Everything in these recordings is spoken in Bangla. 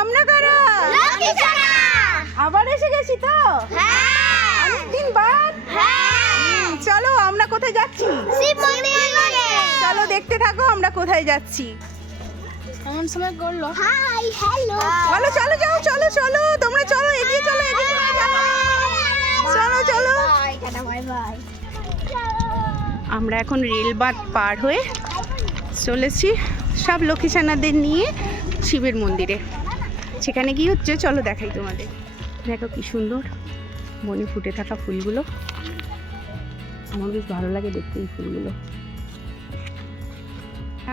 আমরা কারা? আবার এসে গেছি তো অনেকদিন বাদ। চলো আমরা কোথায় যাচ্ছি? চলো দেখতে থাকো আমরা কোথায় যাচ্ছি। এমন সময় করলো। হাই হ্যালো চলো চলো যাও, চলো চলো তোমরা চলো, এগিয়ে চলো, এগিয়ে চলো, চলো চলো। Bye bye. আমরা এখন রেলবাত পার হয়ে চলেছি সব লক্ষ্মীছানাদের নিয়ে শিবের মন্দিরে। সেখানে কি হচ্ছে চলো দেখাই তোমাদের। দেখো কি সুন্দর বনে ফুটে থাকা ফুলগুলো, আমার বেশ ভালো লাগে দেখতে এই ফুলগুলো।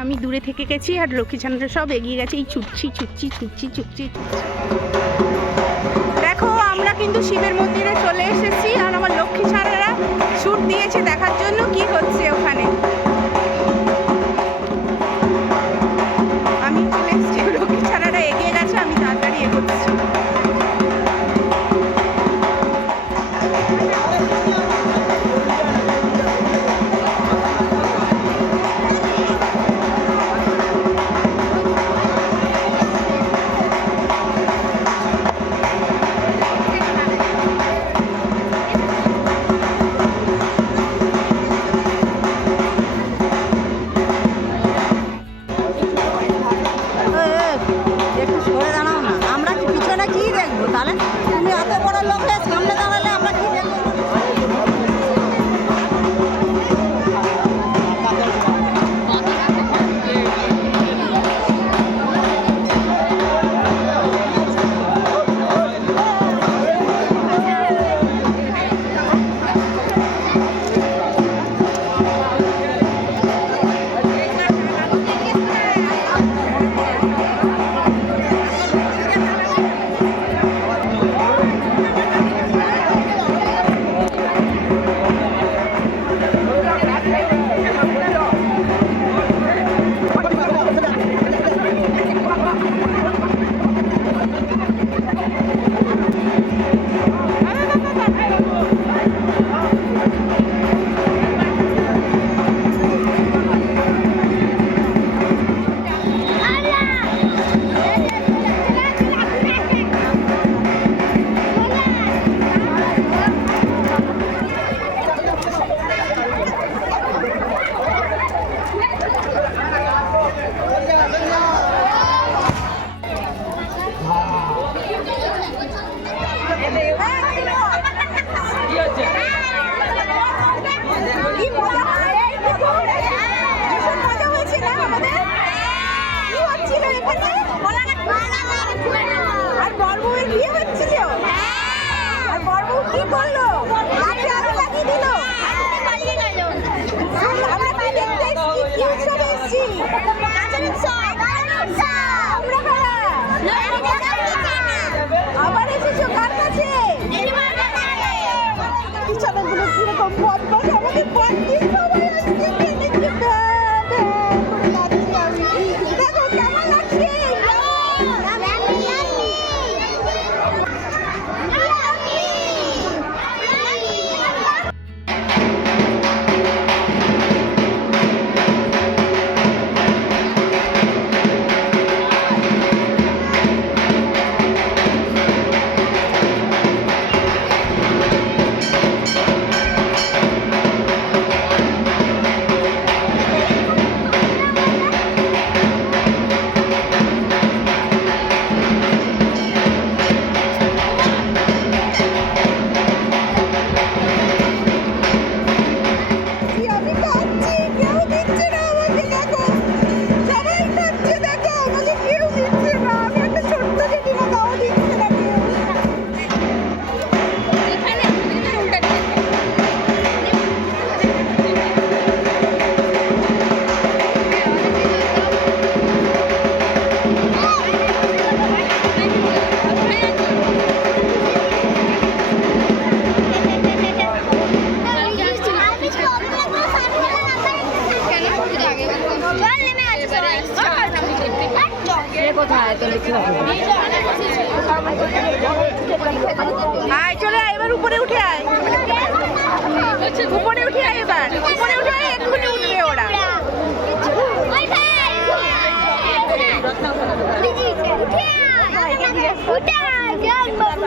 আমি দূরে থেকে গেছি আর লক্ষ্মীছানারা সব এগিয়ে গেছে, এই ছুটছি ছুটছি ছুটছি ছুটছি। দেখো আমরা কিন্তু শিবের মন্দিরে চলে এসেছি আর আমার লক্ষ্মীছানারা ছুট দিয়েছে দেখার জন্য কি হচ্ছে ওখানে। আমি চলে এসেছি, লক্ষ্মীছানারা এগিয়ে গেছে, আমি তাড়াতাড়ি এগোচ্ছি। একটু সরে দাঁড়াও না, আমরা কি পিছনে কি দেখবো? তাহলে তুমি এত বড় লোকের সামনে দাঁড়ালে আমরা কি দেখবো? কি করলো? লাঠি আরো লাগিয়ে দিল। আমরা কি দেখতে এসেছি? কি উৎসবে এসেছি? আমরা কারা? আবার এসেছো কার কাছে? লক্ষ্মীছানাগুলো কিরকম বদমাশ, আমাদের বদমাশ সবাই আসছে, টেনেছে, ভ্যা, ভ্যা করে নাচছি আমি। দেখো কেমন লাগছে। আমি খাচ্ছি, কেউ দিচ্ছে না আমাকে। দেখো সবাই খাচ্ছে, দেখো আমাকে কেউ দিচ্ছে না। আমি একটা ছোট্ট জেঠিমা, তাও দিচ্ছে না কেউ। কোথায় তো লিখে আয় চলে আয়, এবার উপরে উঠে আয়, উপরে উঠে আয়, এবার উপরে উঠে আয়, এক্ষুনি উঠবে ওরা। উঠে আয় যান বাবু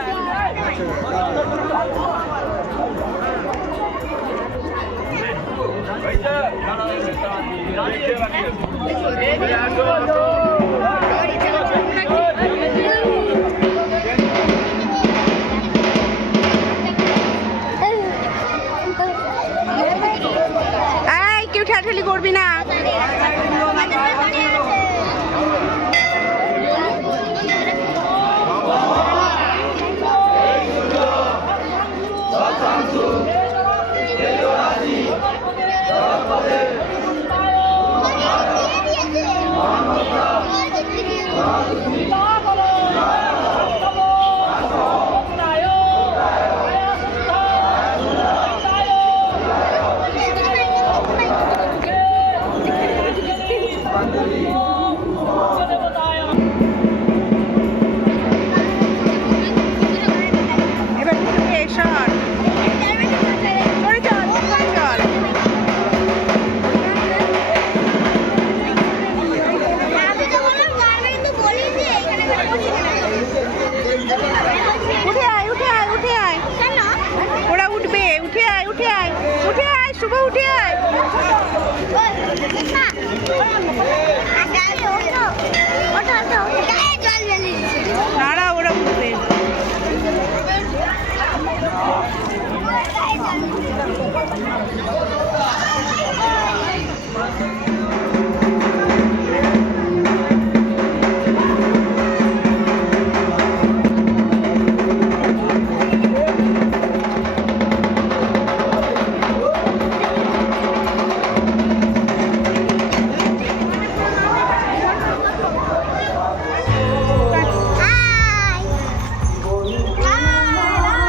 এই কেউ ঠেলাঠেলি করবি না। এবার ঢুকে সর সরে চল চল। আমি তো বললাম গাড়ি কিন্তু বলি যে এখানে করে বসে উঠে আয় উঠে আয় উঠে আয়। কেন ওরা উঠবে, উঠে আয় উঠে আয় উঠে আয় শুভ উঠে আয়। দাঁড়া ওরা উঠবে।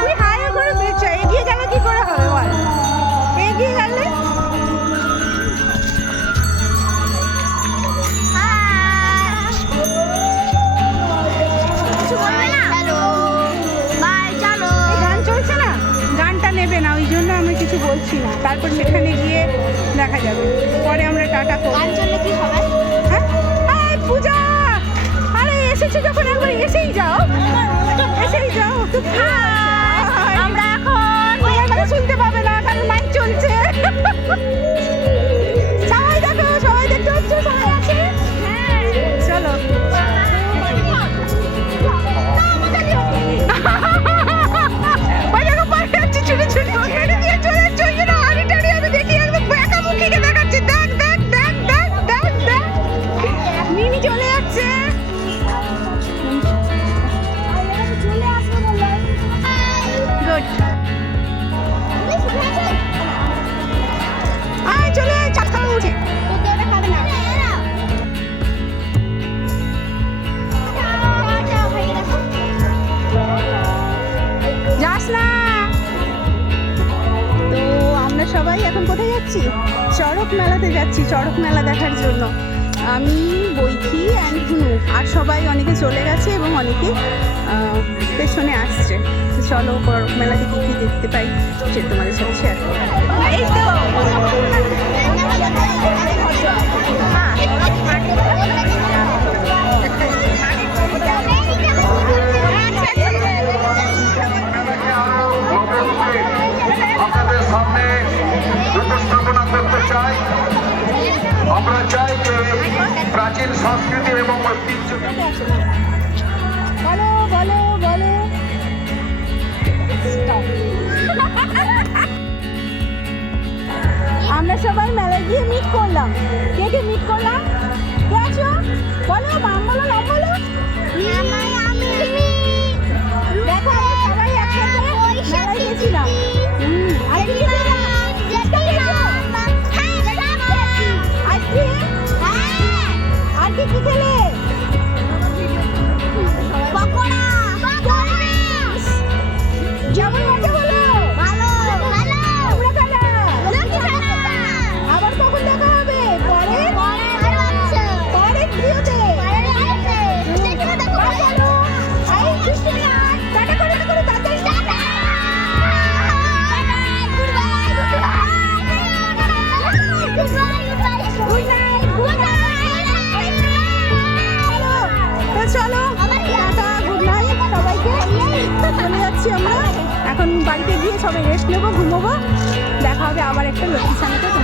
তুই হাইও করে বেচা, এগিয়ে গেলে কি করে হবে বল? এগিয়ে গেলে এই গান চলছে না, গানটা নেবে না, ওই জন্য আমি কিছু বলছি না। তারপর সেখানে গিয়ে দেখা যাবে, পরে আমরা টাটা করবো। হ্যাঁ এই পূজা, আরে এসেছো যখন একবার এসেই যাও, এসেই যাও। আমরা এখন এখানে শুনতে পাবে না কারণ মাইক চলছে। সবাই দেখো, সবাই দেখতে হচ্ছে, সবাই আছে। চলো ওই দেখো পরে যাচ্ছে ছুটে ছুটে হেঁটে দিয়ে চলে যাচ্ছে। ওই জন্য হাঁড়ি টাড়ি আমি দেখি একদম একা মুখিকে দেখাচ্ছে। দেখ দেখ দেখ দেখ দেখ দেখ মিনি চলে যাচ্ছে। গুড আয় চলে আয় চাকা উঠে। যাস না। তো আমরা সবাই এখন কোথায় যাচ্ছি? চড়ক মেলাতে যাচ্ছি, চড়ক মেলা দেখার জন্য। আমি বৈঠি অ্যান্ড হুনু আর সবাই, অনেকে চলে গেছে এবং অনেকে পেছনে আসছে। তো চলো চড়ক মেলাতে কী কী দেখতে পাই সে তোমাদের সাথে শেয়ার করবো। এই তো আপনাদের সামনে উপস্থাপনা করতে চাই। আমরা চাই যে প্রাচীন সংস্কৃতি এবং ঐতিহ্য বলো বলো বলো। আমরা সবাই মেলায় গিয়ে মিট করলাম। কে কে মিট করলাম? কে আছো বলো, নাম বলো, নাম বলো। দেখো আমরা সবাই একসাথে মেলায় গেছিলাম। আর কি খেলাম? আইসক্রিম। আর কি কি খেলে? যেমন মজা হলো। তোমরা কারা? আবার কখন দেখা হবে? পরের ভিডিওতে। চলো। টাটা করে তাড়াতাড়ি। চলো টাটা, গুড নাইট। বাড়িতে গিয়ে সবাই রেস্ট নেবো, ঘুমোবো। দেখা হবে আবার একটা লক্ষ্মী স্নানেতে।